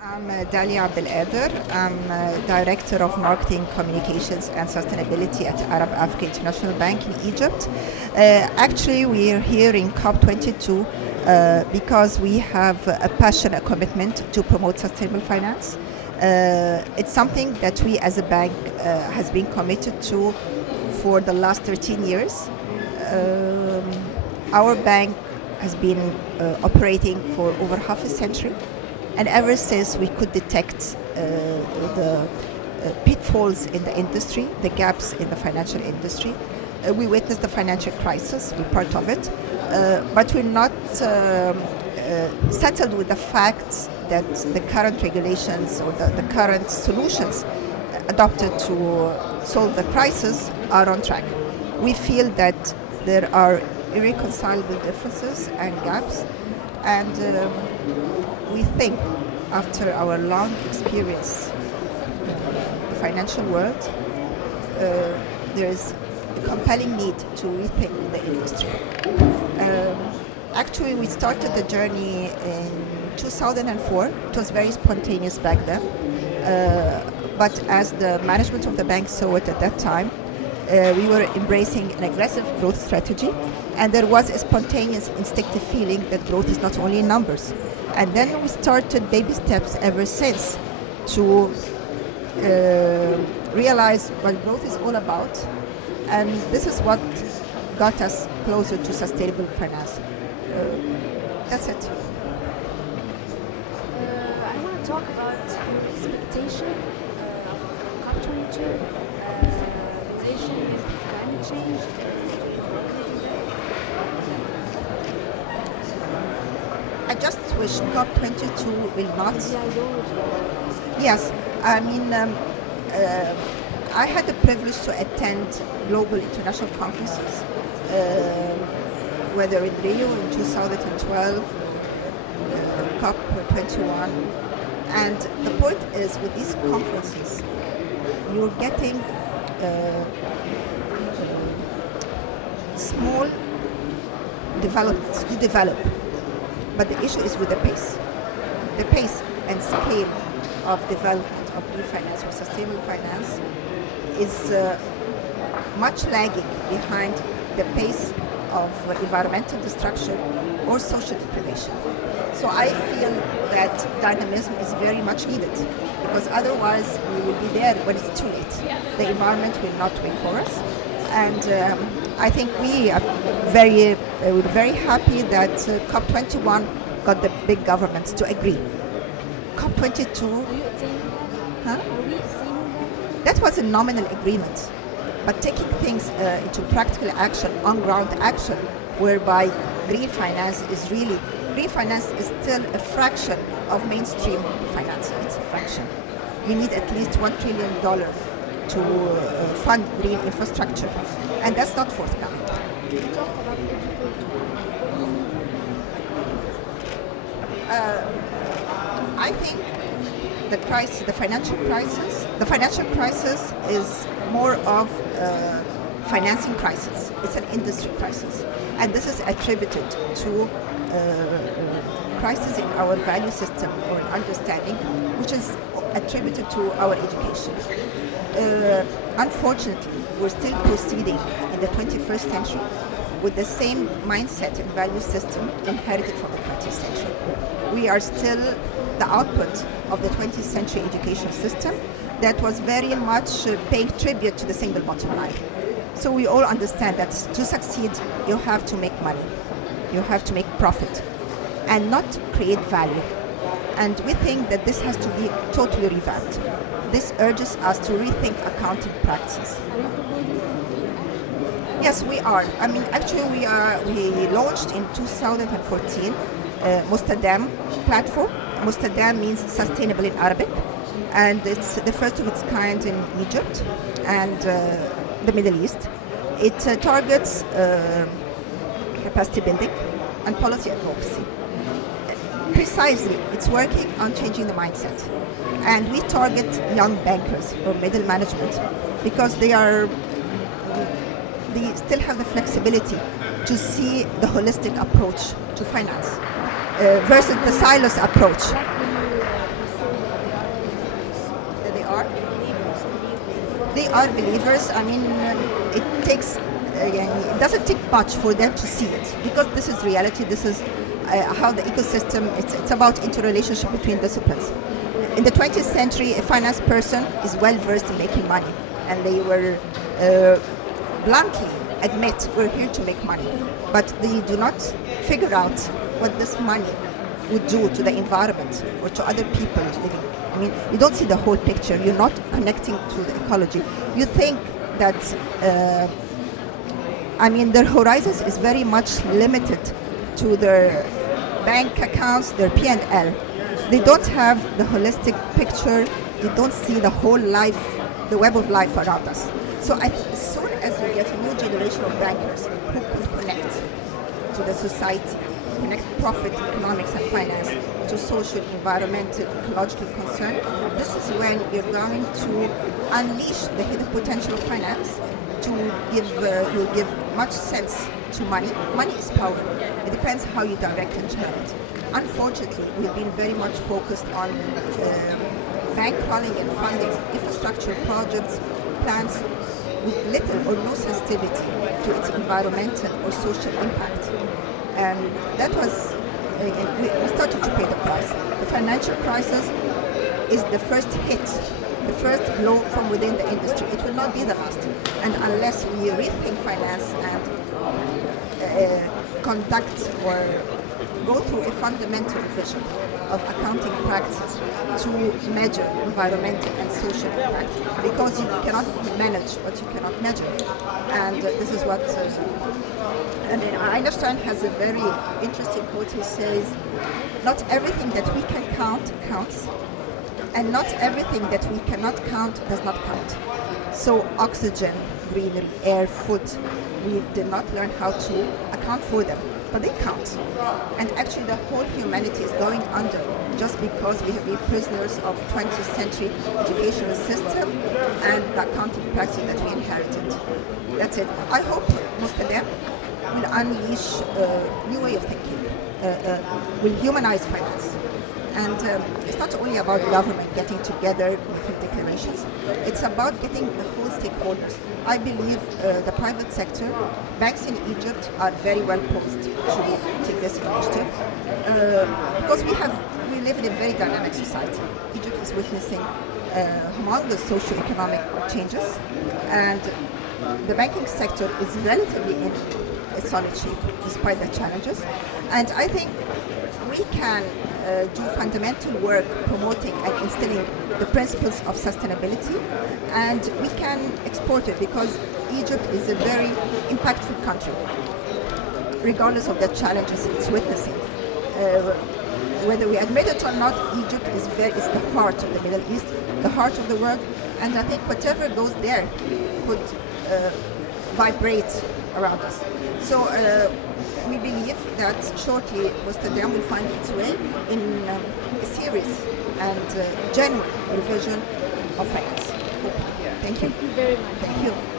I'm Dalia Abdelader. I'm Director of Marketing, Communications and Sustainability at Arab Africa International Bank in Egypt. Actually, we are here in COP22 because we have a passion, a commitment to promote sustainable finance. It's something that we as a bank has been committed to for the last 13 years. Our bank has been operating for over half a century. And ever since we could detect the pitfalls in the industry, the gaps in the financial industry, we witnessed the financial crisis, we're part of it, but we're not settled with the fact that the current regulations or the current solutions adopted to solve the crisis are on track. We feel that there are irreconcilable differences and gaps, and we think after our long experience in the financial world, there is a compelling need to rethink the industry. Actually, we started the journey in 2004. It was very spontaneous back then. But as the management of the bank saw it at that time, we were embracing an aggressive growth strategy, and there was a spontaneous instinctive feeling that growth is not only in numbers. And then we started baby steps ever since to realize what growth is all about, and this is what got us closer to sustainable finance. That's it. I want to talk about your expectation of COP22, organization, climate change. I just wish COP22 will not. Yes, I mean, I had the privilege to attend global international conferences, whether in Rio in 2012, COP21. And the point is, with these conferences, you're getting small developments. You develop. But the issue is with the pace. The pace and scale of development of new finance or sustainable finance is much lagging behind the pace of environmental destruction or social deprivation. So I feel that dynamism is very much needed, because otherwise we will be there when it's too late. The environment will not wait for us. And I think we are we're very happy that COP21 got the big governments to agree. COP22, that was a nominal agreement, but taking things into practical action, on-ground action, whereby green finance is still a fraction of mainstream finance. It's a fraction. You need at least $1 trillion to fund green infrastructure, and that's not forthcoming. I think the financial crisis is more of a financing crisis. It's an industry crisis, and this is attributed to crisis in our value system or understanding, which is attributed to our education. Unfortunately, we're still proceeding in the 21st century with the same mindset and value system inherited from the 20th century. We are still the output of the 20th century education system that was very much paying tribute to the single bottom line. So we all understand that to succeed, you have to make money, you have to make profit, and not create value. And we think that this has to be totally revamped. This urges us to rethink accounting practices. Yes, we are. I mean, actually, we launched in 2014 Mustada platform. Mustada means sustainable in Arabic, and it's the first of its kind in Egypt and the Middle East. It targets capacity building and policy advocacy. Precisely, it's working on changing the mindset. And we target young bankers or middle management because they still have the flexibility to see the holistic approach to finance versus the silos approach. they are believers. I mean, it takes, it doesn't take much for them to see it, because this is reality. This is how the ecosystem. It's about interrelationship between disciplines. In the 20th century, a finance person is well versed in making money, and they were bluntly admit we're here to make money, but they do not figure out what this money would do to the environment or to other people living. I mean, you don't see the whole picture. You're not connecting to the ecology. You think that, their horizons is very much limited to their bank accounts, their P&L. They don't have the holistic picture. They don't see the whole life, the web of life around us. So as soon as we get a new generation of bankers who can connect to the society, connect profit, economics and finance to social, environmental, ecological concern, this is when you're going to unleash the hidden potential of finance to will give much sense to money. Money is power. It depends how you direct and channel it. Unfortunately, we've been very much focused on bankrolling and funding infrastructure projects, plans with little or no sensitivity to its environmental or social impact. And that was, we started to pay the price. The financial crisis is the first hit, the first blow from within the industry. It will not be the last. And unless we rethink finance and conduct or go through a fundamental revision of accounting practices to measure environmental and social impact, because you cannot manage what you cannot measure. And this is what Einstein has a very interesting quote. He says, not everything that we can count counts, and not everything that we cannot count does not count. So oxygen, greenery, air, food, we did not learn how to account for them, but they count. And actually the whole humanity is going under just because we have been prisoners of 20th century educational system and the accounting practice that we inherited. That's it. I hope Mustada will unleash a new way of thinking, will humanize finance. And it's not only about government getting together, making declarations. It's about getting the whole stakeholders. I believe the private sector, banks in Egypt are very well posed to take this initiative because we live in a very dynamic society. Egypt is witnessing humongous socio-economic changes, and the banking sector is relatively in a solid shape despite the challenges. And I think we can do fundamental work promoting and instilling the principles of sustainability, and we can export it because Egypt is a very impactful country, regardless of the challenges it's witnessing. Whether we admit it or not, Egypt is the heart of the Middle East, the heart of the world, and I think whatever goes there could vibrate around us. So we believe that shortly Mustada will find its way in a serious and genuine revision of finance. Thank you. Thank you very much. Thank you.